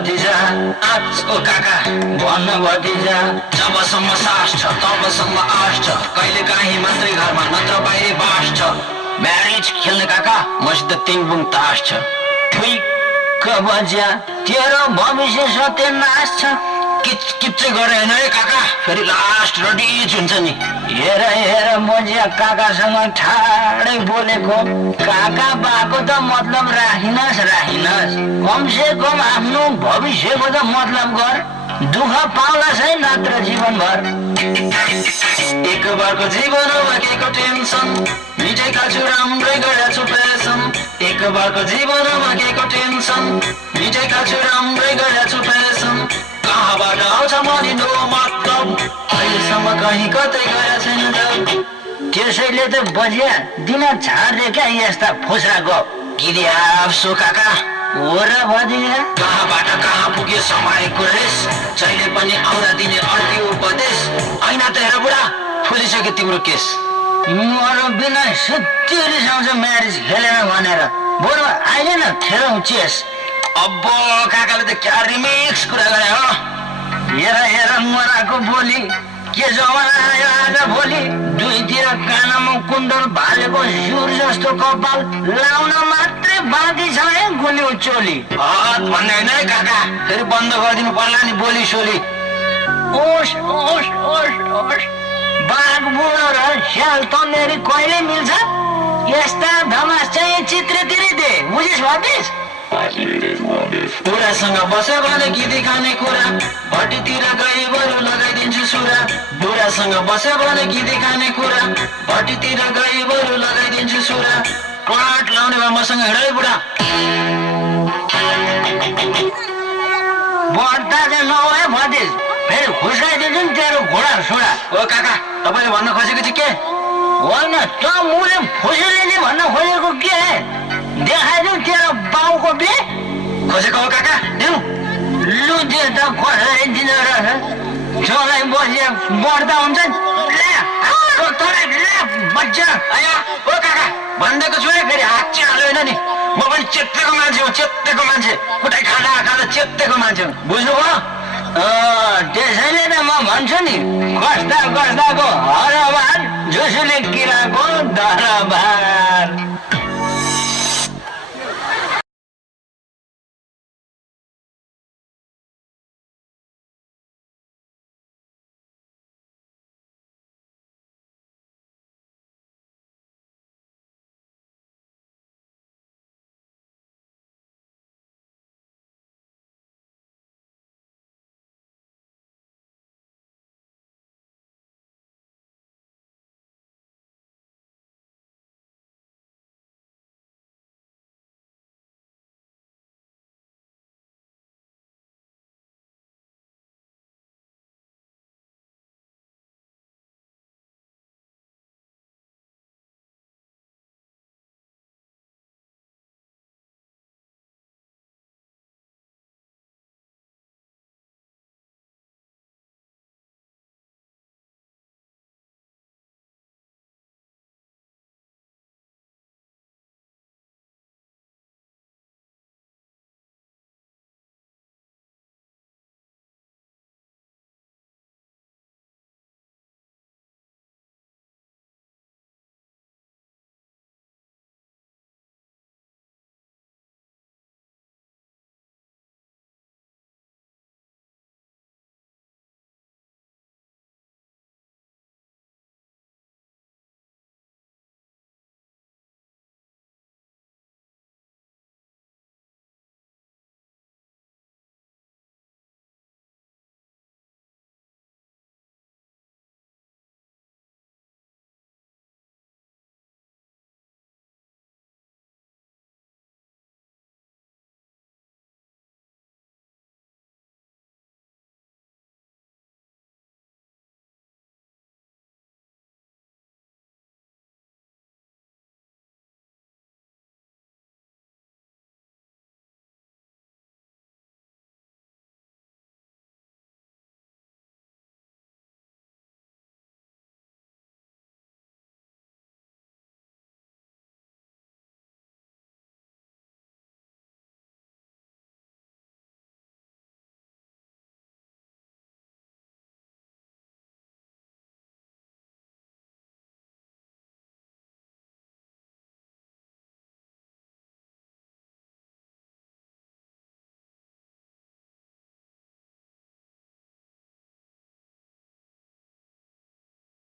भतिजा ओ काका भन्न भतिजा जबसम्म सास छ तबसम्म आश छ कहिले काहीँ मात्रै घरमा नत्र बाहिर बास छ म्यारेज खेल्ने काका मसित तिङबुङ तास छ ठुइक बज्या तेरो भविष्य सत्यनाश छ किच गरे होइन है काका फेरि लास्ट रडिज हुन्छ नि हेर हेर बज्या काकासँग ठाडै बोलेको काका बाको त मतलब राखिनस् कमसे कम आफ्नो भविष्यको त मतलब गर दुःख पाउलास् है नत्र जीवनभर एक बारको जीवनमा केको टेन्सन मिठै खाछु राम्रै गरेछु पेसन एक बारको जीवनमा केको टेन्सन मिठै खाछु राम्रै गरेछु पेसन कहाँबाट आउँछ मनी नो मतलब अहिलेसम्म कहीँ कतै गएर छैन त्यसैले त बजिया दिन छाड्रे क्या यस्ता फुसाको गिरियासो काका हो र भजिया कहाँबाट कहाँ पुग्यो समयको रेस जहिले पनि आउँदा दिने अर्को उपदेश ऐना त हेर बुढा फुलिसक्यो तिम्रो केस मरो बिना सुत्ती रिसाउँछ म्यारेज खेलेर भनेर बरु अहिले न खेलौँ चेस अब काकाले त क्या रिमिक्स कुरा गरे हो हेर हेर मराको बोली के जमाना आयो आज भोलि दुईतिर कानमा कुण्डल भालेको सुर जस्तो कपाल लाउन मात्रै बाँकी छ है गुन्यौ चोली भन्ने होइन है काका फेरि बन्द गरिदिनु पर्ला नि बोली सोली ओस ओस ओस ओस बाघ बुढो र स्याल तन्नेरी कहिले मिल्छ यस्ता धमास चाहिँ चित्रतिरै दे बुझिस् भतिस बुढासँग बस्यो भने गीत खाने कुरा भट्टीतिर गए बरु लगाइदिन्छु सुरा बुढासँग बस्यो भने गीत खाने कुरा भट्टीतिर गए बरु लगाइदिन्छु सुरा पाट लाउने भए मसँग हिँड है बुढा बढ्दा चाहिँ नभए भतिस फेरि खुसाइदिन्छु नि तेरो घोडा सुडा ओ काका तपाईँले भन्न खोजेको चाहिँ के होइन त मुले फुसिलिने भन्न खोजेको के देखाइदिउँ तेरो बाउको बे खोजेको हो काका दिउँ लु त्यो त खोसेर दिन रहेछ जोलाई बसे बढ्दा हुन्छ बच्चा ओ काका भनिदिएको छु है फेरि हात चाहिँ हाल्यो नि म पनि चेत्तेको मान्छे हो चेत्तेको मान्छे कुटाइ खाँदा खाँदा चेत्तेको मान्छे हो बुझ्नुभयो त्यसैले त म भन्छु नि कस्ता कस्ताको हरबार झुसुले किराको दरबार